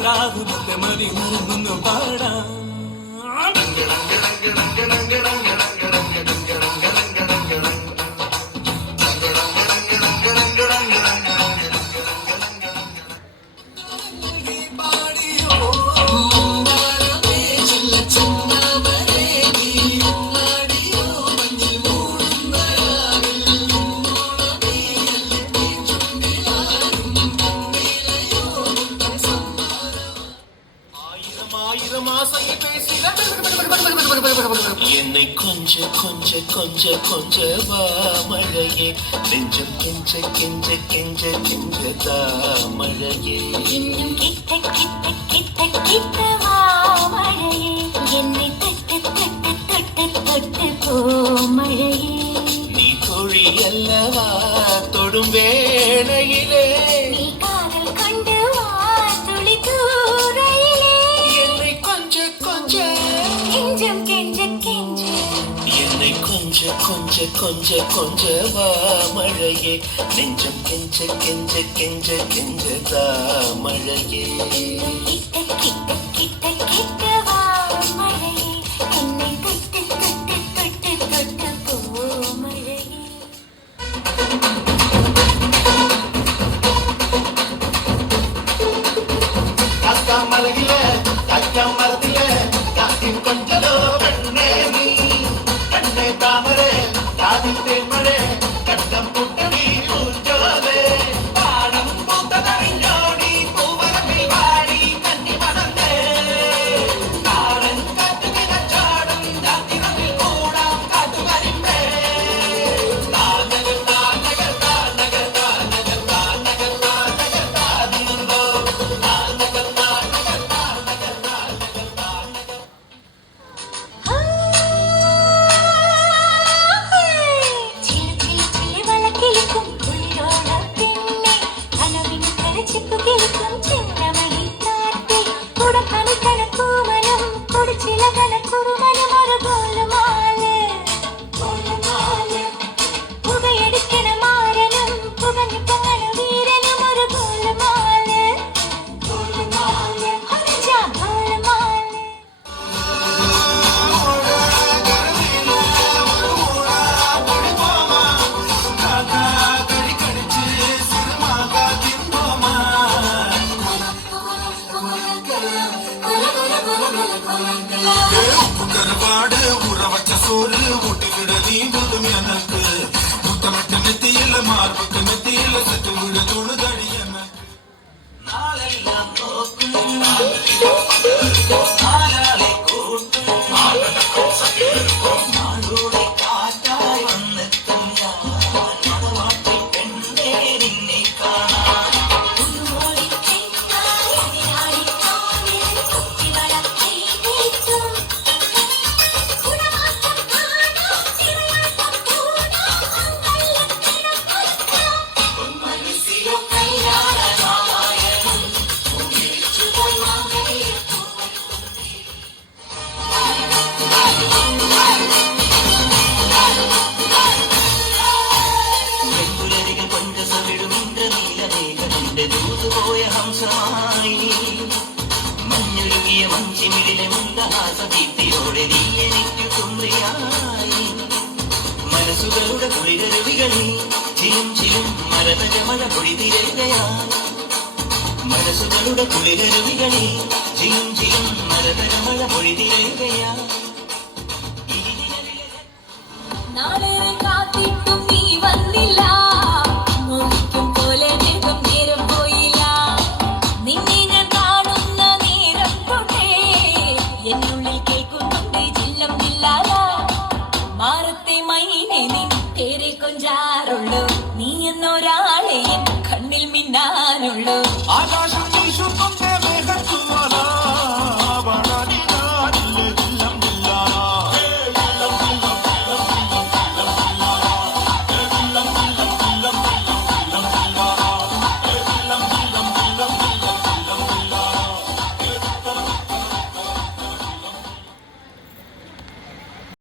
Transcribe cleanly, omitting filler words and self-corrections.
പ്രാവുമൊക്കെ മതി മറന്നൊന്നു പാടാം. என்னை கொஞ்ச கொஞ்ச கொஞ்ச கொஞ்ச வா மழையே நெஞ்சம் கெஞ்ச கெஞ்ச கெஞ்ச கெஞ்சதா மழையே இன்னும் கிட்ட கிட்ட கிட்ட கிட்ட வா மழையே என்னை தொட்டு தொட்டு தொட்டு தொட்டு போ மழையே நீ தோழி அல்லவா தொடும் வேளையிலே நீ காதல் கொண்டு வா துளி தூரையிலே என்னை கொஞ்ச கொஞ்ச கெஞ்சம் கெஞ்ச கெஞ்ச என்னை கொஞ்ச கொஞ்ச கொஞ்ச கொஞ்ச வா மழையே நெஞ்சம் கெஞ்ச கெஞ்ச கெஞ்ச கெஞ்சதா மழையே கிட்ட கிட்ட கிட்ட கிட்ட வா மழையே என்னை தொட்டு தொட்டு தொட்டு தொட்டு போ மழையே மலையில கச்சம் மரத்தில காத்தின் கொஞ்சலோ பெண்ணே நீ கண்ணே தாமரே காதில் தேன்மழே கண்டம் புட்டணி ஊஞ்சோலே பாடம் பூத்த நரிஞ்சோடி பூவரத்தில் வாடி கண்ணி மணந்தே காரன் காட்டுகிற சாடும் ஜாத்திரத்தில் கூடாம் காட்டு வரிந்தே தானகர் தானகர் தானகர் தானகர் தானகர் தானகர் தானிருந்தோ தானகர் தானகர் தானகர் தானகர் தானகர் ചില ചില ചില വളക്കിളിക്കും ഉള്ളോള പെണ്ണെ കനവിൻ കരച്ചിപ്പു കേൾക്കും ചെന്നമണി കാറ്റേ കുടക്കണി കണക്കൂമലും കുടിച്ചില കണക്കുറുമലും ഒരു ഗോലുമാല് പുകയെടുക്കണ മാരനും പുകഞ്ഞിപ്പങ്ങണ വീരനും ഒരു ഗോലുമാല് അച്ഛാ ഗോലുമാല് கருவாடு ஊற வச்ச சோறு ஊட்டிவிட நீ போதும் எனக்கு முத்தமிட்ட மெத்தியில மார்புக்கு மெத்தியில சத்து விட தோணுதடி எனக்கு நாளெல்லாம் போக்கும் நாளாலே கூட்டும் நாளோടെ കാറ്റായി വന്നെത്തും ഞാൻ മണവാട്ടി പെണ്ണേ നിന്നെ കാണാൻ ഉരുമോടി ചെന്നായി അതിനാടി കാവിൽ കുട്ടികളെ കൈവീട്ടും കുടമാറ്റം കാണാം തിരയാട്ടം കൂടാം അങ്കല്ലത്തിനും മനസ്സിലോ കൈയാള രാമായണം ഒന്നിച്ചുപോയി മാങ്ങയെ വെങ്കുലരികൾ പഞ്ചസവിടും ഇന്ദ്രനീലമേഘത്തിന്റെ ദൂതുപോയ ഹംസമായി മഞ്ഞൊരുങ്ങിയ മഞ്ചിമിഴിലെ മന്ദഹാസദീപ്തിയോടെ നീ എനിക്കു സുന്ദരിയായി മനസ്സുകളുടെ കുളിരരുവികളിൽ ചിലും ചിലും മരതജമഴ പൊഴിതിരയുകയായി മനസ്സുകളുടെ കുളിരരുവികളിൽ ചിലും ചിലും മരതജമഴ പൊഴിതിരയുകയായി നാളേറെ കാത്തിട്ടും നീ വന്നില്ല മോഹിക്കും പോലെ വേഗം നേരം പോയില്ല നിന്നെ ഞാൻ കാണുന്ന നേരം തൊട്ടേ എന്നുള്ളിൽ കേൾക്കുന്നുണ്ട് ജില്ലം ജില്ലാല മാറത്തെ മൈനെ നിൻ പേരെ കൊഞ്ചാറുള്ളൂ നീ എന്നൊരാളെ എൻ കണ്ണിൽ മിന്നാനുള്ളൂ ആകാശ